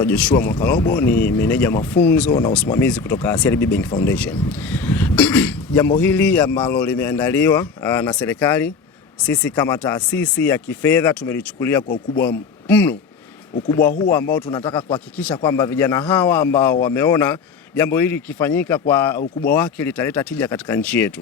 Joshua Mwakalobo ni meneja mafunzo na usimamizi kutoka CRDB Bank Foundation. Jambo hili ambalo limeandaliwa na serikali, sisi kama taasisi ya kifedha tumelichukulia kwa ukubwa mno. Ukubwa huu ambao tunataka kuhakikisha kwamba vijana hawa ambao wameona jambo hili kifanyika kwa ukubwa wake litaleta tija katika nchi yetu.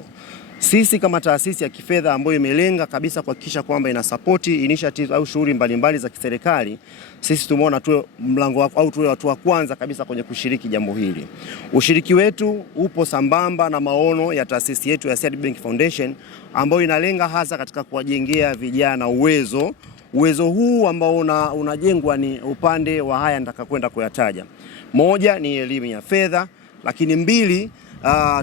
Sisi kama taasisi ya kifedha ambayo imelenga kabisa kuhakikisha kwamba ina support initiatives au shughuli mbalimbali za kiserikali, sisi tumeona tuwe mlango au tuwe watu wa kwanza kabisa kwenye kushiriki jambo hili. Ushiriki wetu upo sambamba na maono ya taasisi yetu ya CRDB Bank Foundation ambayo inalenga hasa katika kuwajengea vijana uwezo. Uwezo huu ambao unajengwa ni upande wa haya nitakakwenda kuyataja. Moja ni elimu ya fedha, lakini mbili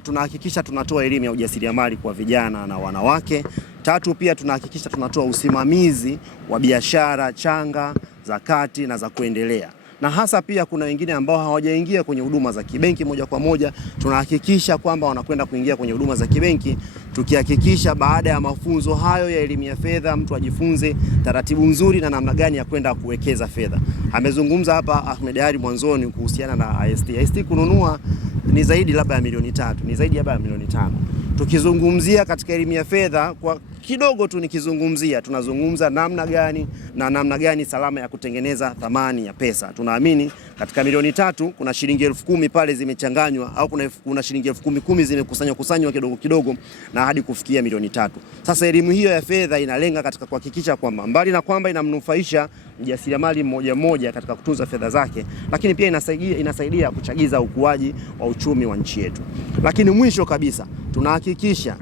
tunahakikisha tunatoa elimu ya ujasiriamali kwa vijana na wanawake. Tatu, pia tunahakikisha tunatoa usimamizi wa biashara changa, za kati na za kuendelea. Na hasa pia kuna wengine ambao hawajaingia kwenye huduma za kibenki moja kwa moja, tunahakikisha kwamba wanakwenda kuingia kwenye huduma za kibenki, tukihakikisha baada ya mafunzo hayo ya elimu ya fedha mtu ajifunze taratibu nzuri na namna gani ya kwenda kuwekeza fedha. Amezungumza hapa Ahmed Ali mwanzoni kuhusiana na IST. IST kununua ni zaidi labda ya milioni 3, ni zaidi labda ya milioni 5. Tukizungumzia katika elimu ya fedha kwa kidogo tu nikizungumzia, tunazungumza namna gani salama ya kutengeneza thamani ya pesa. Tunaamini katika milioni 3 kuna shilingi 10,000 pale zimechanganywa au kuna shilingi 10,000 zimekusanywa kidogo kidogo na hadi kufikia milioni 3. Sasa elimu hiyo ya fedha inalenga katika kuhakikisha kwamba mbali na kwamba inamnufaisha mjasiriamali mmoja mmoja katika kutunza fedha zake, lakini pia inasaidia kuchagiza ukuaji wa uchumi wa nchi yetu. Lakini mwisho kabisa tunahakikisha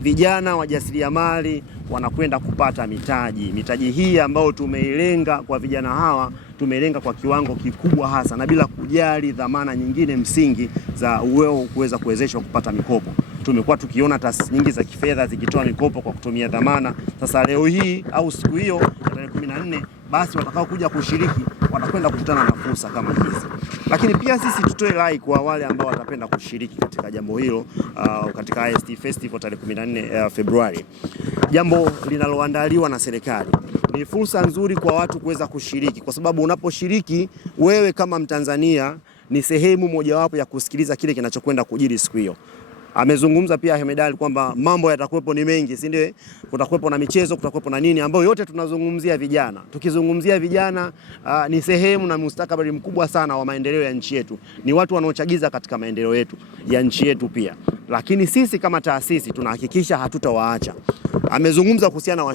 vijana wajasiriamali wanakwenda kupata mitaji. Mitaji hii ambayo tumeilenga kwa vijana hawa, tumeilenga kwa kiwango kikubwa hasa na bila kujali dhamana nyingine msingi za uwezo kuweza kuwezeshwa kupata mikopo. Tumekuwa tukiona taasisi nyingi za kifedha zikitoa mikopo kwa kutumia dhamana. Sasa leo hii au siku hiyo tarehe 14, basi watakao kuja kushiriki watakwenda kukutana na fursa kama hizi. Lakini pia sisi tutoe rai kwa wale ambao watapenda kushiriki katika jambo hilo katika IST Festival tarehe 14 Februari. Jambo linaloandaliwa na serikali ni fursa nzuri kwa watu kuweza kushiriki, kwa sababu unaposhiriki wewe kama Mtanzania ni sehemu mojawapo ya kusikiliza kile kinachokwenda kujiri siku hiyo. Amezungumza pia Ahmed Ali kwamba mambo yatakuwepo ni mengi, si ndio? Kutakuwepo na michezo, kutakuwepo na nini ambayo yote tunazungumzia vijana. Tukizungumzia vijana ni sehemu na mustakabali mkubwa sana wa maendeleo ya nchi yetu. Ni watu wanaochagiza katika maendeleo yetu ya nchi yetu pia. Lakini sisi kama taasisi tunahakikisha hatutawaacha. Amezungumza kuhusiana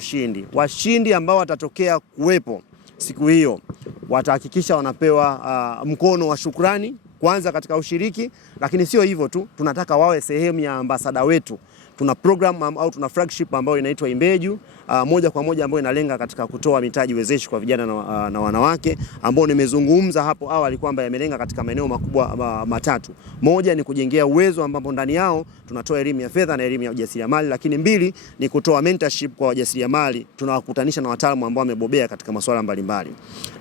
washindi ambao watatokea kuwepo siku hiyo, watahakikisha wanapewa mkono wa shukrani kwanza katika ushiriki, lakini sio hivyo tu, tunataka wawe sehemu ya ambasada wetu. Tuna program au tuna flagship ambayo inaitwa Imbeju, moja kwa moja ambayo inalenga katika kutoa mitaji wezeshi kwa vijana na wanawake, ambao nimezungumza hapo awali kwamba yamelenga katika maeneo makubwa matatu. Moja ni kujengea uwezo ambapo ndani yao tunatoa elimu ya fedha na elimu ya ujasiriamali, lakini mbili ni kutoa mentorship kwa wajasiriamali, tunawakutanisha na wataalamu ambao wamebobea katika masuala mbalimbali.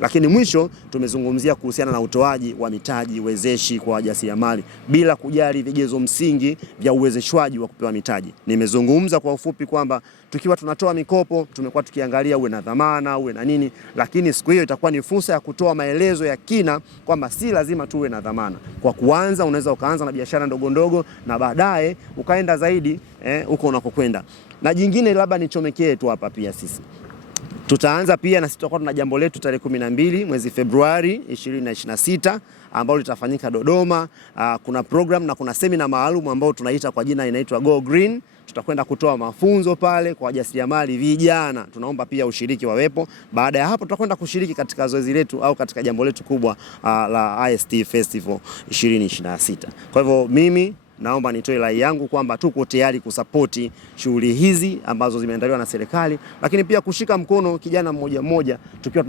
Lakini mwisho tumezungumzia kuhusiana na utoaji wa mitaji wezeshi kwa wajasiriamali bila kujali vigezo msingi vya uwezeshwaji wa kupewa mitaji. Nimezungumza kwa ufupi kwamba tukiwa tunatoa mikopo tumekuwa tukiangalia uwe na dhamana, uwe na nini, lakini siku hiyo itakuwa ni fursa ya kutoa maelezo ya kina kwamba si lazima tuwe na dhamana. Kwa kuanza unaweza ukaanza na biashara ndogo ndogo na baadaye ukaenda zaidi huko unakokwenda. Na jingine labda nichomekee tu hapa pia sisi tutaanza pia na sisi tutakuwa tuna jambo letu tarehe 12 mwezi Februari 2026 ambalo litafanyika Dodoma. Kuna program na kuna seminar maalum ambao tunaita kwa jina inaitwa Go Green. Tutakwenda kutoa mafunzo pale kwa wajasiriamali vijana. Tunaomba pia ushiriki wawepo. Baada ya hapo tutakwenda kushiriki katika zoezi letu au katika jambo letu kubwa la IST Festival 2026. Kwa hivyo mimi naomba nitoe rai yangu kwamba tuko tayari kusapoti shughuli hizi ambazo zimeandaliwa na serikali, lakini pia kushika mkono kijana mmoja mmoja, tukiwa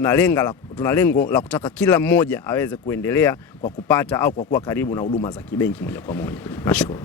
tuna lengo la kutaka kila mmoja aweze kuendelea kwa kupata au kwa kuwa karibu na huduma za kibenki moja kwa moja. Nashukuru.